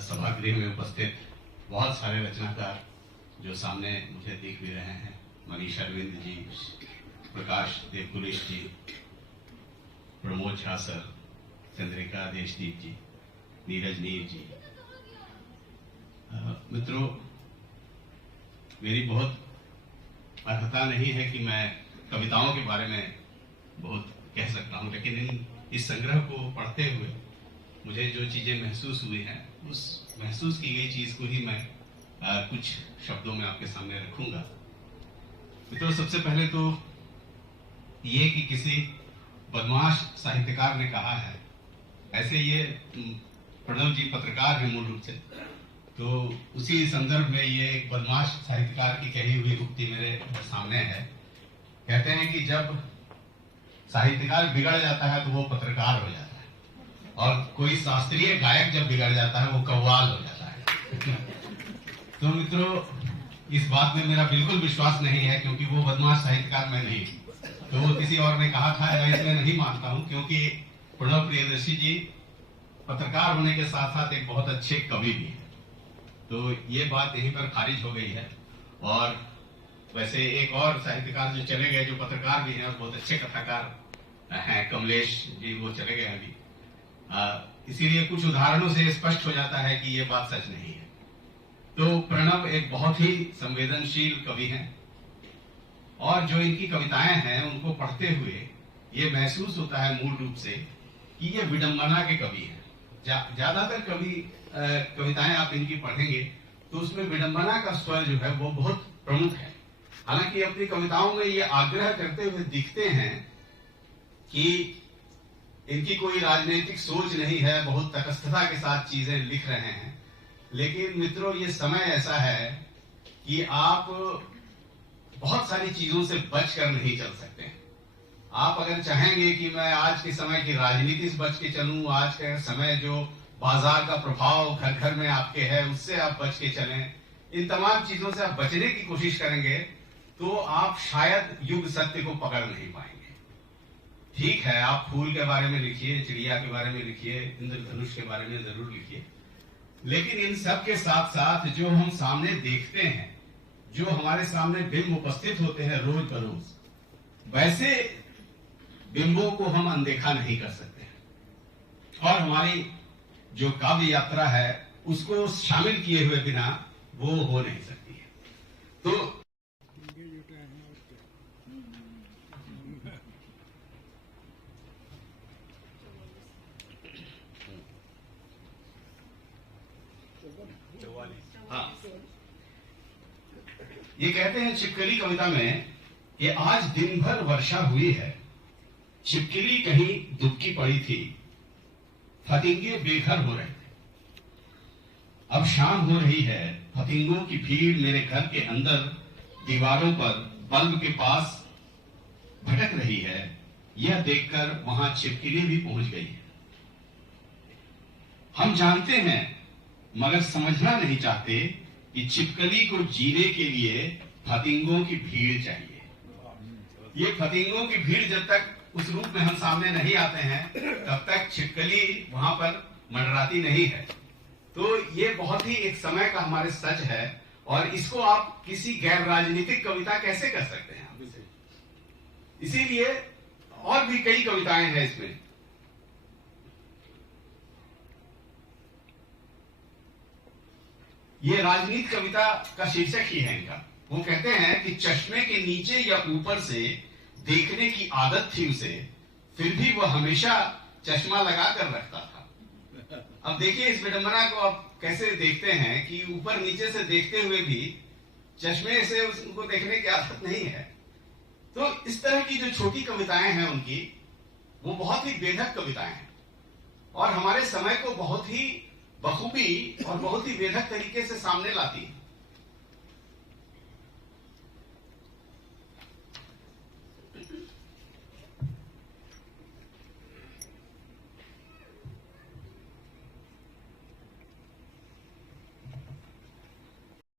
सभागृह में उपस्थित बहुत सारे रचनाकार जो सामने मुझे दिख भी रहे हैं, मनीष अरविंद जी, प्रकाश देवकुलेश जी, प्रमोद झा सर, चंद्रिका देशदीप जी, नीरज नीर जी। मित्रों, मेरी बहुत अर्हता नहीं है कि मैं कविताओं के बारे में बहुत कह सकता हूं, लेकिन इस संग्रह को पढ़ते हुए मुझे जो चीजें महसूस हुई हैं, उस महसूस की गई चीज को ही मैं कुछ शब्दों में आपके सामने रखूंगा। मित्रों, सबसे पहले तो ये कि किसी बदमाश साहित्यकार ने कहा है, ऐसे ये प्रणव जी पत्रकार हैं मूल रूप से, तो उसी संदर्भ में ये एक बदमाश साहित्यकार की कही हुई उक्ति मेरे सामने है। कहते हैं कि जब साहित्यकार बिगड़ जाता है तो वो पत्रकार हो जाता है, और कोई शास्त्रीय गायक जब बिगड़ जाता है वो कव्वाल हो जाता है। तो मित्रों, इस बात में मेरा बिल्कुल विश्वास नहीं है, क्योंकि वो बदमाश साहित्यकार मैं नहीं, तो वो किसी और ने कहा था, मैं इसमें नहीं मानता हूं, क्योंकि प्रणव प्रियदर्शी जी पत्रकार होने के साथ साथ एक बहुत अच्छे कवि भी हैं। तो ये बात यहीं पर खारिज हो गई है। और वैसे एक और साहित्यकार जो चले गए, जो पत्रकार भी हैं और बहुत अच्छे कथाकार हैं, कमलेश जी, वो चले गए अभी। इसीलिए कुछ उदाहरणों से स्पष्ट हो जाता है कि ये बात सच नहीं है। तो प्रणव एक बहुत ही संवेदनशील कवि हैं, और जो इनकी कविताएं हैं उनको पढ़ते हुए ये महसूस होता है मूल रूप से कि ये विडंबना के कवि हैं। ज्यादातर कविताएं आप इनकी पढ़ेंगे तो उसमें विडंबना का स्वर जो है वो बहुत प्रमुख है। हालांकि अपनी कविताओं में ये आग्रह करते हुए दिखते हैं कि इनकी कोई राजनीतिक सोच नहीं है, बहुत तटस्थता के साथ चीजें लिख रहे हैं। लेकिन मित्रों, ये समय ऐसा है कि आप बहुत सारी चीजों से बच कर नहीं चल सकते हैं। आप अगर चाहेंगे कि मैं आज के समय की राजनीति से बच के चलूं, आज का समय जो बाजार का प्रभाव घर घर में आपके है उससे आप बच के चलें, इन तमाम चीजों से आप बचने की कोशिश करेंगे तो आप शायद युग सत्य को पकड़ नहीं पाएंगे। ठीक है, आप फूल के बारे में लिखिए, चिड़िया के बारे में लिखिए, इंद्रधनुष के बारे में जरूर लिखिए, लेकिन इन सब के साथ साथ जो हम सामने देखते हैं, जो हमारे सामने बिंब उपस्थित होते हैं रोज बरोज, वैसे बिंबों को हम अनदेखा नहीं कर सकते हैं। और हमारी जो काव्य यात्रा है उसको शामिल किए हुए बिना वो हो नहीं सकती है। तो हाँ, ये कहते हैं छिपकली कविता में कि आज दिन भर वर्षा हुई है, छिपकली कहीं दुबकी पड़ी थी, फतिंगे बेघर हो रहे थे। अब शाम हो रही है, फतिंगों की भीड़ मेरे घर के अंदर दीवारों पर बल्ब के पास भटक रही है। यह देखकर वहां छिपकली भी पहुंच गई है। हम जानते हैं मगर समझना नहीं चाहते कि छिपकली को जीने के लिए फतिंगों की भीड़ चाहिए। ये फतिंगों की भीड़ जब तक उस रूप में हम सामने नहीं आते हैं, तब तक छिपकली वहां पर मंडराती नहीं है। तो ये बहुत ही एक समय का हमारे सच है, और इसको आप किसी गैर राजनीतिक कविता कैसे कर सकते हैं? इसीलिए और भी कई कविताएं हैं इसमें। ये राजनीति कविता का शीर्षक ही है इनका। वो कहते हैं कि चश्मे के नीचे या ऊपर से देखने की आदत थी उसे, फिर भी वह हमेशा चश्मा लगा कर रखता था। अब देखिए इस विडंबना को आप कैसे देखते हैं कि ऊपर नीचे से देखते हुए भी चश्मे से उसको देखने की आदत नहीं है। तो इस तरह की जो छोटी कविताएं हैं उनकी, वो बहुत ही बेधक कविताएं हैं, और हमारे समय को बहुत ही बखूबी और बहुत ही बेधक तरीके से सामने लाती है।